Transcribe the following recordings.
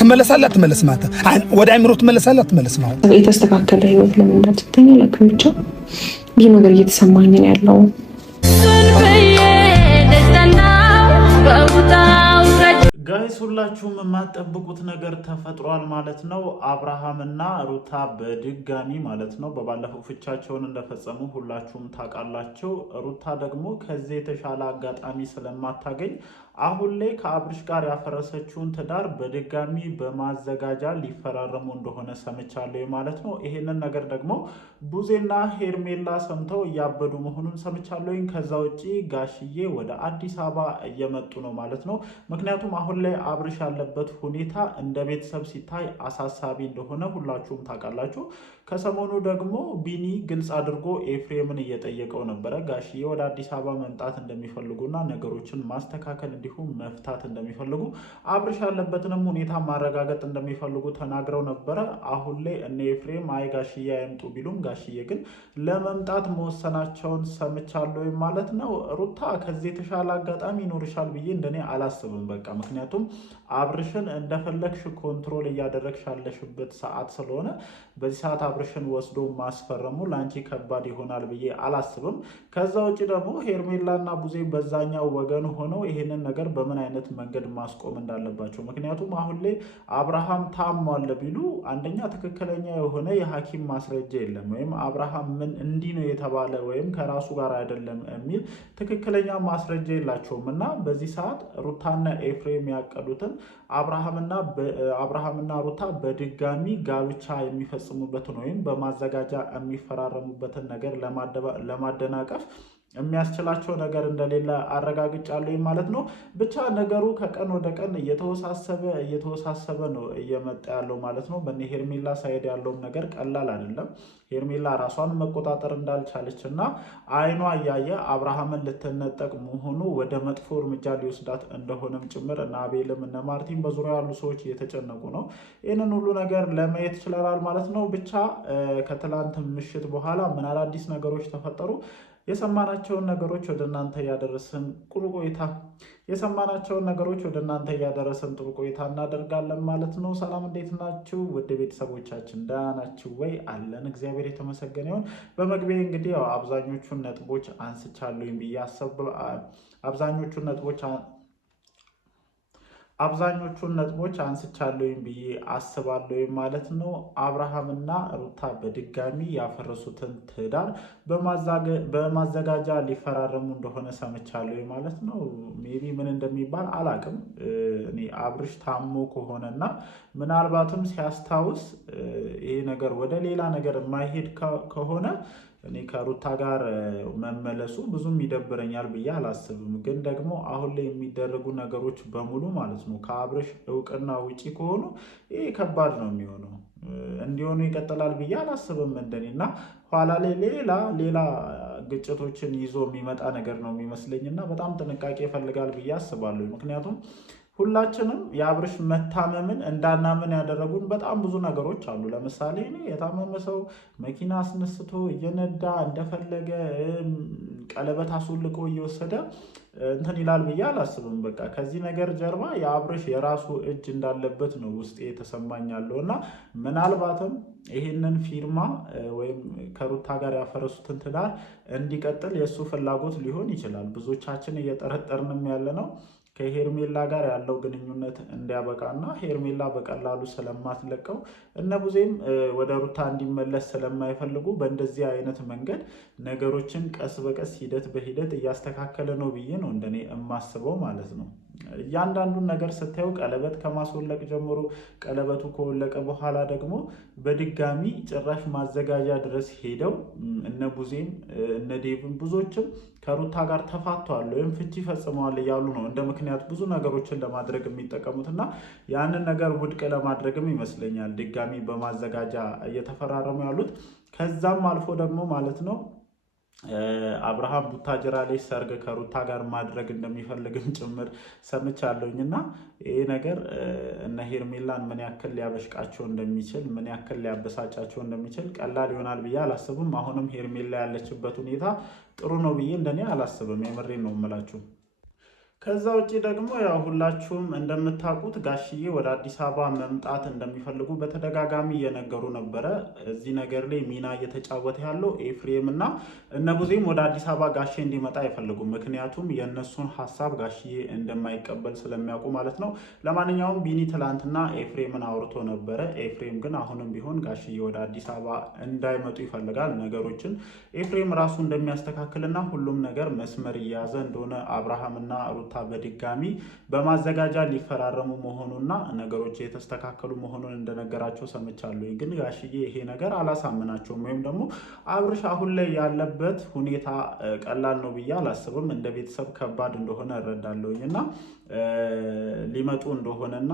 ትመለሳለህ አትመለስም? አንተ ወደ አይምሮ ትመለሳለህ አትመለስም? አሁን የተስተካከለ ህይወት ለምን እንዳትተኛ ለክም ብቻ ብዙ ነገር እየተሰማኝ ነው ያለው። ጋይስ ሁላችሁም የማትጠብቁት ነገር ተፈጥሯል ማለት ነው። አብርሃምና ሩታ በድጋሚ ማለት ነው በባለፈው ፍቻቸውን እንደፈጸሙ ሁላችሁም ታውቃላችሁ። ሩታ ደግሞ ከዚህ የተሻለ አጋጣሚ ስለማታገኝ አሁን ላይ ከአብርሽ ጋር ያፈረሰችውን ትዳር በድጋሚ በማዘጋጃ ሊፈራረሙ እንደሆነ ሰምቻለሁ ማለት ነው። ይሄንን ነገር ደግሞ ቡዜና ሄርሜላ ሰምተው እያበዱ መሆኑን ሰምቻለሁ። ከዛ ውጪ ጋሽዬ ወደ አዲስ አበባ እየመጡ ነው ማለት ነው። ምክንያቱም አሁን ላይ አብርሽ ያለበት ሁኔታ እንደ ቤተሰብ ሲታይ አሳሳቢ እንደሆነ ሁላችሁም ታውቃላችሁ። ከሰሞኑ ደግሞ ቢኒ ግልጽ አድርጎ ኤፍሬምን እየጠየቀው ነበረ። ጋሽዬ ወደ አዲስ አበባ መምጣት እንደሚፈልጉና ነገሮችን ማስተካከል እንዲሁም መፍታት እንደሚፈልጉ አብርሽ ያለበትንም ሁኔታ ማረጋገጥ እንደሚፈልጉ ተናግረው ነበረ። አሁን ላይ እነ ኤፍሬም አይ ጋሽዬ አይምጡ ቢሉም ጋሽዬ ግን ለመምጣት መወሰናቸውን ሰምቻለሁ ማለት ነው። ሩታ ከዚህ የተሻለ አጋጣሚ ይኖርሻል ብዬ እንደኔ አላስብም። በቃ ምክንያቱም አብርሽን እንደፈለግሽ ኮንትሮል እያደረግሽ ያለሽበት ሰዓት ስለሆነ በዚህ ሰዓት አብርሽን ወስዶ ማስፈረሙ ለአንቺ ከባድ ይሆናል ብዬ አላስብም። ከዛ ውጭ ደግሞ ሄርሜላና ቡዜ በዛኛው ወገን ሆነው ይሄንን ነገር በምን አይነት መንገድ ማስቆም እንዳለባቸው፣ ምክንያቱም አሁን ላይ አብርሃም ታሟል ቢሉ አንደኛ ትክክለኛ የሆነ የሐኪም ማስረጃ የለም፣ ወይም አብርሃም ምን እንዲህ ነው የተባለ ወይም ከራሱ ጋር አይደለም የሚል ትክክለኛ ማስረጃ የላቸውም እና በዚህ ሰዓት ሩታና ኤፍሬም ያቀዱትን አብርሃምና ሩታ በድጋሚ ጋብቻ የሚፈጽሙበትን ወይም በማዘጋጃ የሚፈራረሙበትን ነገር ለማደናቀፍ የሚያስችላቸው ነገር እንደሌለ አረጋግጫለሁ ማለት ነው። ብቻ ነገሩ ከቀን ወደ ቀን እየተወሳሰበ ነው እየመጣ ያለው ማለት ነው። በእነ ሄርሜላ ሳይድ ያለውም ነገር ቀላል አይደለም። ሄርሜላ ራሷን መቆጣጠር እንዳልቻለች እና አይኗ እያየ አብርሃምን ልትነጠቅ መሆኑ ወደ መጥፎ እርምጃ ሊወስዳት እንደሆነም ጭምር እና አቤልም እነ ማርቲን በዙሪያ ያሉ ሰዎች እየተጨነቁ ነው። ይህንን ሁሉ ነገር ለማየት ችለናል ማለት ነው። ብቻ ከትላንት ምሽት በኋላ ምን አዳዲስ ነገሮች ተፈጠሩ? የሰማናቸውን ነገሮች ወደ እናንተ እያደረስን ጥሩ ቆይታ እናደርጋለን ማለት ነው። ሰላም እንዴት ናችሁ? ውድ ቤተሰቦቻችን ደህና ናችሁ ወይ? አለን እግዚአብሔር የተመሰገነ ይሁን። በመግቢያ እንግዲህ አብዛኞቹን ነጥቦች አንስቻለሁኝ ብዬ አብዛኞቹን ነጥቦች አንስቻለሁኝ ብዬ አስባለሁ ማለት ነው። አብርሃምና ሩታ በድጋሚ ያፈረሱትን ትዳር በማዘጋጃ ሊፈራረሙ እንደሆነ ሰምቻለሁ ማለት ነው። ሜቢ ምን እንደሚባል አላቅም። እኔ አብርሽ ታሞ ከሆነና ምናልባትም ሲያስታውስ ይሄ ነገር ወደ ሌላ ነገር የማይሄድ ከሆነ እኔ ከሩታ ጋር መመለሱ ብዙም ይደብረኛል ብዬ አላስብም። ግን ደግሞ አሁን ላይ የሚደረጉ ነገሮች በሙሉ ማለት ነው ከአብርሽ እውቅና ውጪ ከሆኑ ይሄ ከባድ ነው የሚሆነው። እንዲሆኑ ይቀጥላል ብዬ አላስብም እንደኔ እና ኋላ ላይ ሌላ ግጭቶችን ይዞ የሚመጣ ነገር ነው የሚመስለኝ እና በጣም ጥንቃቄ ይፈልጋል ብዬ አስባለሁ። ምክንያቱም ሁላችንም የአብርሽ መታመምን እንዳናምን ያደረጉን በጣም ብዙ ነገሮች አሉ። ለምሳሌ እኔ የታመመ ሰው መኪና አስነስቶ እየነዳ እንደፈለገ ቀለበት አስወልቆ እየወሰደ እንትን ይላል ብዬ አላስብም። በቃ ከዚህ ነገር ጀርባ የአብርሽ የራሱ እጅ እንዳለበት ነው ውስጤ የተሰማኝ ያለው እና ምናልባትም ይህንን ፊርማ ወይም ከሩታ ጋር ያፈረሱትን ትዳር እንዲቀጥል የእሱ ፍላጎት ሊሆን ይችላል። ብዙዎቻችን እየጠረጠርንም ያለ ነው ከሄርሜላ ጋር ያለው ግንኙነት እንዲያበቃና ሄርሜላ በቀላሉ ስለማትለቀው እነ ቡዜም ወደ ሩታ እንዲመለስ ስለማይፈልጉ በእንደዚህ አይነት መንገድ ነገሮችን ቀስ በቀስ ሂደት በሂደት እያስተካከለ ነው ብዬ ነው እንደኔ የማስበው ማለት ነው። እያንዳንዱን ነገር ስታዩ ቀለበት ከማስወለቅ ጀምሮ ቀለበቱ ከወለቀ በኋላ ደግሞ በድጋሚ ጭራሽ ማዘጋጃ ድረስ ሄደው እነ ቡዜም እነ ዴቭም ብዙዎችም ከሩታ ጋር ተፋተዋል ወይም ፍቺ ፈጽመዋል እያሉ ነው እንደ ምክንያት ብዙ ነገሮችን ለማድረግ የሚጠቀሙትና ያንን ነገር ውድቅ ለማድረግም ይመስለኛል ድጋሚ በማዘጋጃ እየተፈራረሙ ያሉት። ከዛም አልፎ ደግሞ ማለት ነው አብርሃም ቡታጅራ ላይ ሰርግ ከሩታ ጋር ማድረግ እንደሚፈልግም ጭምር ሰምቻለሁኝ እና ይሄ ነገር እነ ሄርሜላን ምን ያክል ሊያበሽቃቸው እንደሚችል ምን ያክል ሊያበሳጫቸው እንደሚችል ቀላል ይሆናል ብዬ አላስብም። አሁንም ሄርሜላ ያለችበት ሁኔታ ጥሩ ነው ብዬ እንደኔ አላስብም። የምሬን ነው የምላችሁ። ከዛ ውጭ ደግሞ ያው ሁላችሁም እንደምታውቁት ጋሽዬ ወደ አዲስ አበባ መምጣት እንደሚፈልጉ በተደጋጋሚ እየነገሩ ነበረ። እዚህ ነገር ላይ ሚና እየተጫወተ ያለው ኤፍሬም እና እነ ቡዜም ወደ አዲስ አበባ ጋሼ እንዲመጣ አይፈልጉም። ምክንያቱም የእነሱን ሀሳብ ጋሽዬ እንደማይቀበል ስለሚያውቁ ማለት ነው። ለማንኛውም ቢኒ ትላንትና ኤፍሬምን አውርቶ ነበረ። ኤፍሬም ግን አሁንም ቢሆን ጋሽዬ ወደ አዲስ አበባ እንዳይመጡ ይፈልጋል። ነገሮችን ኤፍሬም ራሱ እንደሚያስተካክልና ሁሉም ነገር መስመር እየያዘ እንደሆነ አብርሃምና ሩታ በድጋሚ በማዘጋጃ ሊፈራረሙ መሆኑና ነገሮች የተስተካከሉ መሆኑን እንደነገራቸው ሰምቻለሁ። ግን ጋሽዬ ይሄ ነገር አላሳምናቸውም፣ ወይም ደግሞ አብርሽ አሁን ላይ ያለበት ሁኔታ ቀላል ነው ብዬ አላስብም። እንደ ቤተሰብ ከባድ እንደሆነ እረዳለሁኝ እና ሊመጡ እንደሆነና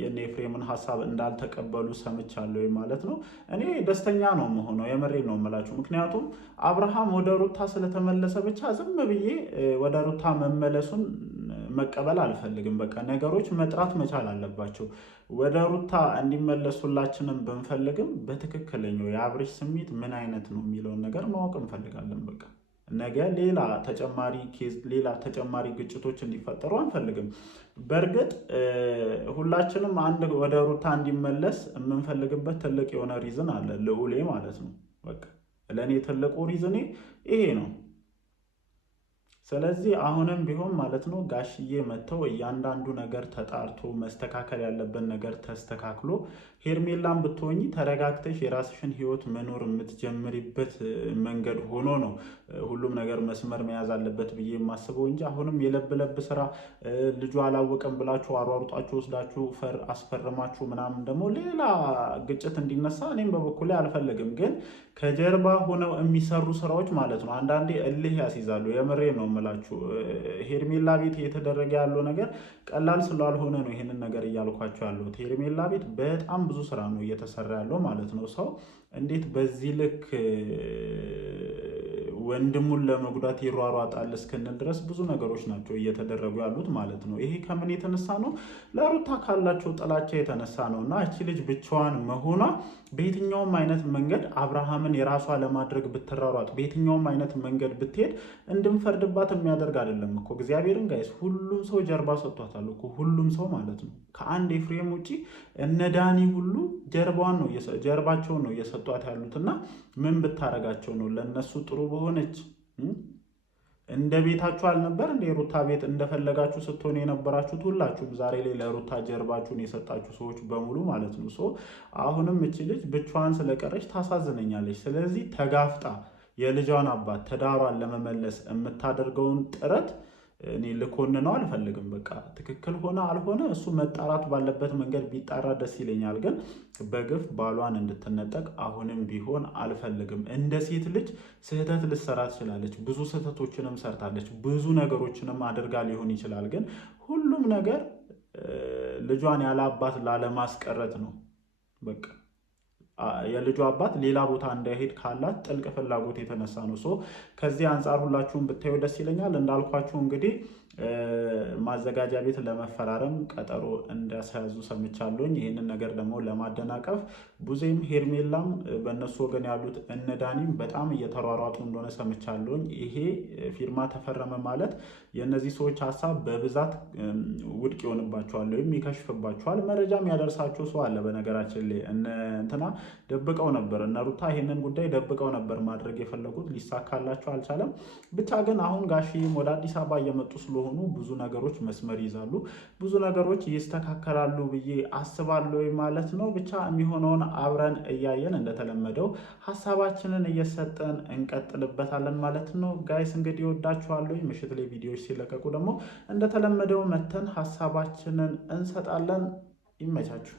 የኔ ኤፍሬምን ሀሳብ እንዳልተቀበሉ ሰምቻለሁ ማለት ነው። እኔ ደስተኛ ነው የምሆነው፣ የምሬ ነው የምላችሁ። ምክንያቱም አብርሃም ወደ ሩታ ስለተመለሰ ብቻ ዝም ብዬ ወደ ሩታ መመለሱን መቀበል አልፈልግም። በቃ ነገሮች መጥራት መቻል አለባቸው። ወደ ሩታ እንዲመለሱላችንም ብንፈልግም በትክክለኛው የአብርሽ ስሜት ምን አይነት ነው የሚለውን ነገር ማወቅ እንፈልጋለን። በቃ ነገ ሌላ ተጨማሪ ኬዝ፣ ሌላ ተጨማሪ ግጭቶች እንዲፈጠሩ አንፈልግም። በእርግጥ ሁላችንም አንድ ወደ ሩታ እንዲመለስ የምንፈልግበት ትልቅ የሆነ ሪዝን አለ፣ ልዑሌ ማለት ነው። በቃ ለእኔ ትልቁ ሪዝኔ ይሄ ነው። ስለዚህ አሁንም ቢሆን ማለት ነው ጋሽዬ መጥተው እያንዳንዱ ነገር ተጣርቶ መስተካከል ያለበት ነገር ተስተካክሎ ሄርሜላን ብትሆኚ ተረጋግተሽ የራስሽን ሕይወት መኖር የምትጀምሪበት መንገድ ሆኖ ነው ሁሉም ነገር መስመር መያዝ አለበት ብዬ የማስበው እንጂ አሁንም የለብለብ ስራ ልጁ አላወቀም ብላችሁ አሯሩጣችሁ ወስዳችሁ አስፈርማችሁ ምናምን ደግሞ ሌላ ግጭት እንዲነሳ እኔም በበኩሌ አልፈልግም። ግን ከጀርባ ሆነው የሚሰሩ ስራዎች ማለት ነው አንዳንዴ እልህ ያስይዛሉ። የምሬ ነው የምላችሁ። ሄርሜላ ቤት እየተደረገ ያለው ነገር ቀላል ስላልሆነ ነው ይሄንን ነገር እያልኳቸው ያለሁት። ሄርሜላ ቤት በጣም ብዙ ስራ ነው እየተሰራ ያለው ማለት ነው። ሰው እንዴት በዚህ ልክ ወንድሙን ለመጉዳት ይሯሯጣል እስክንል ድረስ ብዙ ነገሮች ናቸው እየተደረጉ ያሉት ማለት ነው። ይሄ ከምን የተነሳ ነው? ለሩታ ካላቸው ጥላቻ የተነሳ ነው። እና እቺ ልጅ ብቻዋን መሆኗ በየትኛውም አይነት መንገድ አብርሃምን የራሷ ለማድረግ ብትሯሯጥ፣ በየትኛውም አይነት መንገድ ብትሄድ እንድንፈርድባት የሚያደርግ አይደለም እኮ። እግዚአብሔርን ጋይስ ሁሉም ሰው ጀርባ ሰጥቷታል እኮ፣ ሁሉም ሰው ማለት ነው። ከአንድ ኤፍሬም ውጭ እነ ዳኒ ሁሉ ጀርባቸውን ነው እየሰጧት ያሉት። እና ምን ብታረጋቸው ነው ለእነሱ ጥሩ በሆነች? እንደ ቤታችሁ አልነበር እንደ ሩታ ቤት እንደፈለጋችሁ ስትሆኑ የነበራችሁት ሁላችሁም ዛሬ ላይ ለሩታ ጀርባችሁን የሰጣችሁ ሰዎች በሙሉ ማለት ነው። አሁንም እቺ ልጅ ብቻዋን ስለቀረች ታሳዝነኛለች። ስለዚህ ተጋፍጣ የልጇን አባት ትዳሯን ለመመለስ የምታደርገውን ጥረት እኔ ልኮንነው አልፈልግም። በቃ ትክክል ሆነ አልሆነ እሱ መጣራት ባለበት መንገድ ቢጣራ ደስ ይለኛል። ግን በግፍ ባሏን እንድትነጠቅ አሁንም ቢሆን አልፈልግም። እንደ ሴት ልጅ ስህተት ልትሰራ ትችላለች። ብዙ ስህተቶችንም ሰርታለች። ብዙ ነገሮችንም አድርጋ ሊሆን ይችላል። ግን ሁሉም ነገር ልጇን ያለ አባት ላለማስቀረት ነው። በቃ የልጁ አባት ሌላ ቦታ እንዳይሄድ ካላት ጥልቅ ፍላጎት የተነሳ ነው። ከዚህ አንጻር ሁላችሁም ብታዩ ደስ ይለኛል። እንዳልኳችሁ እንግዲህ ማዘጋጃ ቤት ለመፈራረም ቀጠሮ እንዳስያዙ ሰምቻለሁኝ። ይህንን ነገር ደግሞ ለማደናቀፍ ቡዜም ሄርሜላም በእነሱ ወገን ያሉት እነ ዳኒም በጣም እየተሯሯጡ እንደሆነ ሰምቻለሁኝ። ይሄ ፊርማ ተፈረመ ማለት የእነዚህ ሰዎች ሀሳብ በብዛት ውድቅ ይሆንባቸዋል ወይም ይከሽፍባቸዋል። መረጃም ያደርሳቸው ሰው አለ። በነገራችን ላይ እንትና ደብቀው ነበር፣ እነ ሩታ ይሄንን ጉዳይ ደብቀው ነበር ማድረግ የፈለጉት፣ ሊሳካላቸው አልቻለም። ብቻ ግን አሁን ጋሽም ወደ አዲስ አበባ እየመጡ ስለሆኑ ብዙ ነገሮች መስመር ይዛሉ፣ ብዙ ነገሮች ይስተካከላሉ ብዬ አስባለሁ ማለት ነው። ብቻ የሚሆነውን አብረን እያየን እንደተለመደው ሀሳባችንን እየሰጠን እንቀጥልበታለን ማለት ነው። ጋይስ እንግዲህ ወዳችኋለሁ። ምሽት ላይ ቪዲዮዎች ሲለቀቁ ደግሞ እንደተለመደው መተን ሀሳባችንን እንሰጣለን። ይመቻችሁ።